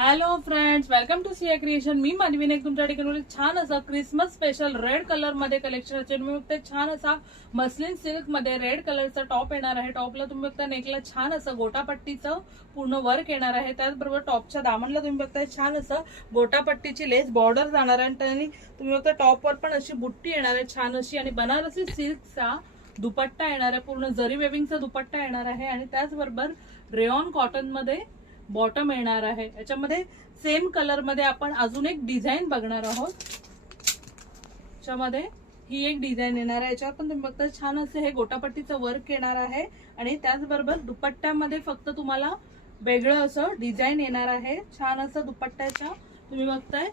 Hello friends, welcome to Siya creation. मी मानवीने तुमच्या ठिकाणी छान असा क्रिसमस स्पेशल रेड कलर मध्ये कलेक्शन तुम्ही बघताय. छान असा मस्लिन सिल्क मध्ये रेड कलरचा टॉप येणार आहे. टॉपला तुम्ही बघताय नेकला छान असं गोटापट्टीचं पूर्ण वर्क येणार आहे. त्याचबरोबर टॉपच्या दामनला तुम्ही बघताय छान असं गोटापट्टीची लेस बॉर्डर जाणार आहे. आणि तुम्ही बघताय टॉपवर पण अशी बुट्टी येणार आहे छान अशी. आणि बनारसी सिल्कचा दुपट्टा येणार आहे. पूर्ण जरी वेविंगचा दुपट्टा येणार आहे. आणि त्याचबरोबर रेऑन कॉटन मध्ये बॉटम येणार आहे. याच्यामध्ये सेम कलर मध्ये आपण अजून एक डिझाईन बघणार आहोत. याच्यामध्ये ही एक डिझाईन येणार आहे. याच्यावर पण तुम्ही बघता छान असे हे गोटापट्टीचं वर्क येणार आहे. आणि त्याचबरोबर दुपट्ट्यामध्ये फक्त तुम्हाला वेगळं असं डिझाईन येणार आहे. छान असं दुपट्ट्याच्या तुम्ही बघताय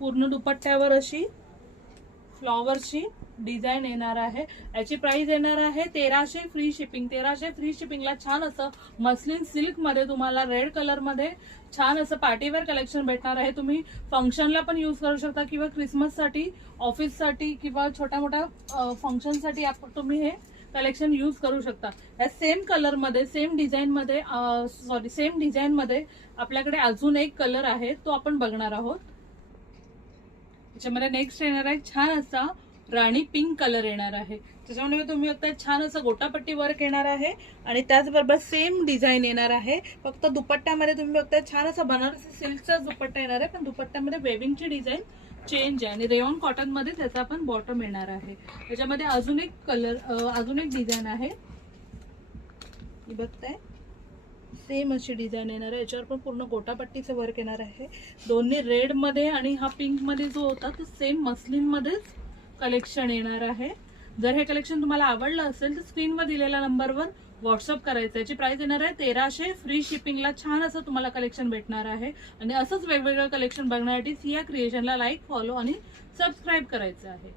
पूर्ण दुपट्ट्यावर अशी फ्लॉवरची डिझाईन येणार आहे. याची प्राइस येणार आहे 1300 फ्री शिपिंग. 1300 फ्री शिपिंगला छान असं मस्लिन सिल्क मध्ये तुम्हाला रेड कलर मध्ये छान असं पार्टीवेअर कलेक्शन भेटणार आहे. तुम्ही फंक्शनला पण यूज करू शकता किंवा क्रिसमस साठी, ऑफिस साठी किंवा छोट्या मोठ्या फंक्शन साठी तुम्ही हे कलेक्शन यूज करू शकता. या सेम कलर मध्ये सेम डिझाईन मध्ये आपल्याकडे अजून एक कलर आहे तो आपण बघणार आहोत. त्याच्यामध्ये नेक्स्ट येणार आहे छान असा राणी पिंक कलर येणार आहे. त्याच्यामध्ये तुम्ही बघताय छान असं गोटापट्टी वर्क येणार आहे. आणि त्याचबरोबर सेम डिझाईन येणार आहे. फक्त दुपट्ट्यामध्ये तुम्ही बघताय छान असा बनारसी सिल्कचा दुपट्टा येणार आहे. पण दुपट्ट्यामध्ये वेविंगची डिझाईन चेंज आहे. आणि रेऑन कॉटन मध्ये त्याचा पण बॉटम येणार आहे. त्याच्यामध्ये अजून एक डिझाईन आहे. बघताय सेम अशी डिझाईन येणार आहे. याच्यावर पण पूर्ण गोटापट्टीचं वर्क येणार आहे. दोन्ही रेड मध्ये आणि हा पिंक मध्ये जो होता तो सेम मस्लिन मध्येच कलेक्शन येणार आहे. जर हे कलेक्शन तुम्हाला आवडलं असेल तर स्क्रीनवर दिलेल्या नंबरवर व्हॉट्सअप करायचं. याची प्राइस येणार आहे 1300 फ्री शिपिंगला. छान असं तुम्हाला कलेक्शन भेटणार आहे. आणि असंच वेगवेगळं कलेक्शन बघण्यासाठी सिया क्रिएशनला लाईक, फॉलो आणि सबस्क्राईब करायचं आहे.